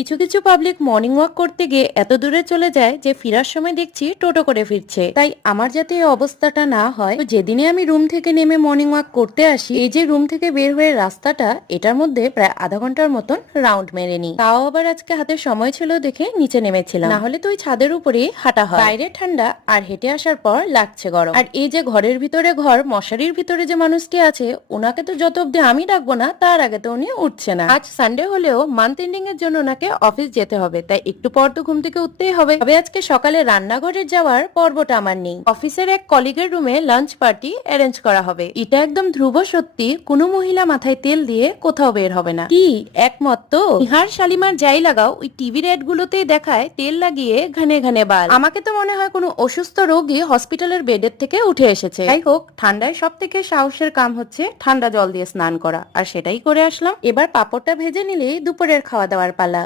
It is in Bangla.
কিছু কিছু পাবলিক মর্নিং ওয়াক করতে গিয়ে এত দূরে চলে যায় যে ফেরার সময় দেখছি টোটো করে ফিরছে। তাই আমার যাতে এই অবস্থাটা না হয়, তো যেদিনে আমি রুম থেকে নেমে মর্নিং ওয়াক করতে আসি, এই যে রুম থেকে বের হয়ে রাস্তাটা, এটার মধ্যে প্রায় আধা ঘন্টার মতন রাউন্ড মেরে নি। তাও আবার আজকে হাতে সময় ছিল দেখে নিচে নেমেছিলাম, না হলে তো ওই ছাদের উপরেই হাঁটা হয়। বাইরে ঠান্ডা আর হেঁটে আসার পর লাগছে গরম। আর এই যে ঘরের ভিতরে ঘর, মশারির ভিতরে যে মানুষটি আছে, ওনাকে তো যত অব্দি আমি ডাকবো না তার আগে তো উনি উঠছে না। আজ সানডে হলেও মান্থ এন্ডিং এর জন্য ওনাকে অফিস যেতে হবে, তাই একটু পর তো ঘুম থেকে উঠতেই হবে। তবে আজকে সকালে রান্নাঘরে যাওয়ার পর্বটা আমার নেই। অফিসের এক কলিগের রুমে লাঞ্চ পার্টি অ্যারেঞ্জ করা হবে। এটা একদম ধ্রুব সত্যি, কোনো মহিলা মাথায় তেল দিয়ে কোথাও বের হবে না। কি একমত তো? নিহার শালিমার যাই লাগাও, ওই টিভির অ্যাড গুলোতেই দেখায় তেল লাগিয়ে ঘানে ঘানে বাল। আমাকে তো মনে হয় কোনো অসুস্থ রোগী হসপিটালের বেডের থেকে উঠে এসেছে। যাই হোক, ঠান্ডায় সব থেকে সাহসের কাম হচ্ছে ঠান্ডা জল দিয়ে স্নান করা, আর সেটাই করে আসলাম। এবার পাপড়টা ভেজে নিলেই দুপুরের খাওয়া দাওয়ার পালা।